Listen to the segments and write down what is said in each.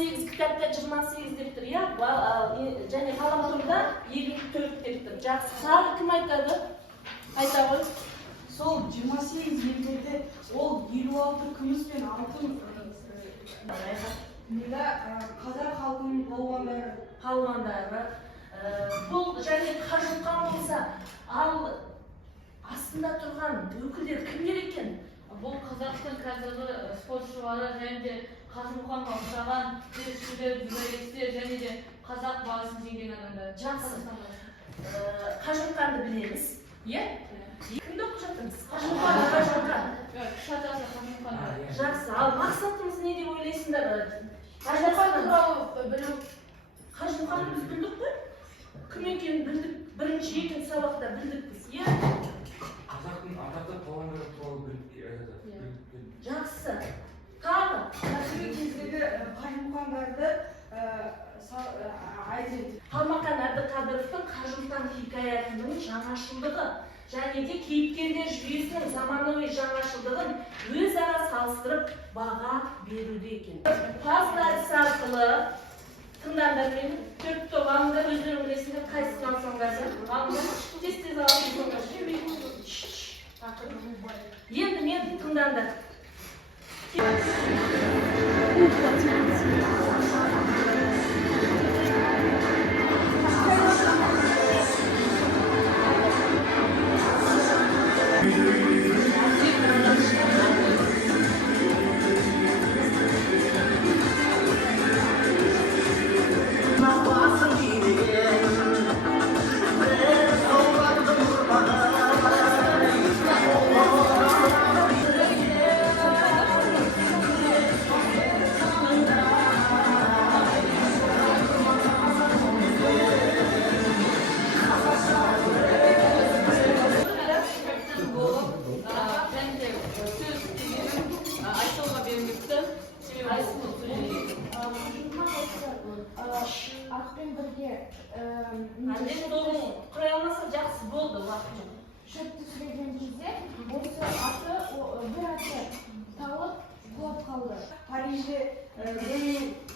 28 kitapta 28 деп тұр, иә? Және ғаламторда 54 деп тұр. Жақсы. Тағы кім айтады? Айта ғой. Сол 28 елдерде ол 56 күміс пен алтын қазақ халқының палуандары. Бұл және қажылқан болса, ал астында тұрған өкілдер кімдер екен? Бұл қазақтың қазіргі спортшылары және де Қажымұқанға ұқсаған күресшілер, дзюдоисттер және де қазақ баласын жеңген адамдар. Жақсы. Қажымұқанды білеміз, иә? Кімді оқып жатырмыз? Қажымұқан. Кіші атасы Қажымұқан. Жақсы. Ал мақсатымыз не деп ойлайсыңдар? Қажымұқан туралы білу. Қажымұқанды біз білдік қой? Кім екенін білдік. Бірінші, екінші сабақта білдік біз, иә? Атақты палуандар туралы біліп. Жақсы. Тағы. қазіргі кездегі Қажымұқандарды айтып. Қалмақан Әбдіқадыровтың Қажымұқан хикаятының жаңашылдығы және де кейіпкерлер жүйесінің заманауи жаңашылдығын өзара салыстырып баға беруде екен. Пазл әдісі арқылы тыңдаңдар мені, 4 топ алыңдар, өздерің білесіңдер, қайсысын алсаңдар. Алыңдар, тез-тез алыңдар. Енді мені тыңдаңдар. Атпен бірге Анден тобын құрай алмаса жақсы болды уақытын. шөпті сүреген кезде осы аты, бір аты талып құлап қалды. Парижде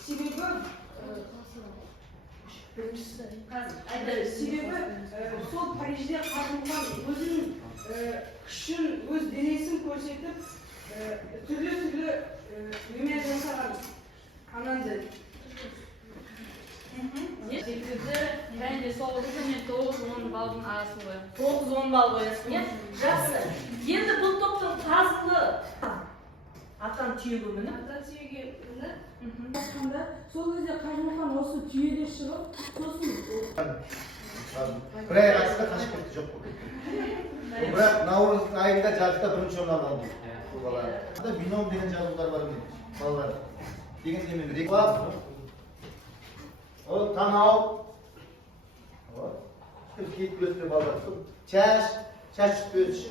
себебі сол Парижде Қажымұқан өзінің күшін, өз денесін көрсетіп, түрлі немен жасаған ананды. Секілді және де 9 мен 9-10 балдың арасы ғой. 9-10 бал қоясың, иә? Жақсы. Енді бұл топтың пазлы атан түйеге мініп. Басқанда сол кезде Қажымұқан осы түйеде шығып, сосын бір ай қатысында қашып кетті, жоқ болды. Бірақ наурыз айында жарыста бірінші орын алды. Бұл бала. Бином деген жазулар бар мен, балалар. Деген демен реклам. Ол танау. Кетіп өтті балалар. Чаш өтші.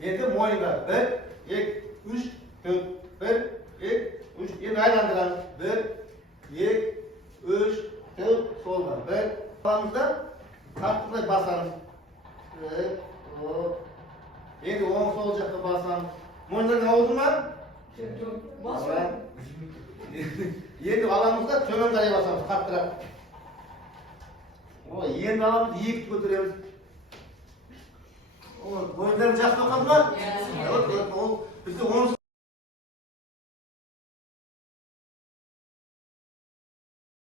Енді мойынға 1, 2, 3, 4, 1, 2, 3. Енді айландырам. 1, 2, 3, 4, солға. 1. Қаламызда қаттықлай басамыз. Енді оң сол жақта басамыз. Мойындардың ауызы ма? Басам. Енді аламызда төмен қарай басамыз, қаттырақ. Енді аламыз, 2 көтереміз. Мойындарын жақсы оқады ма? Бізде 10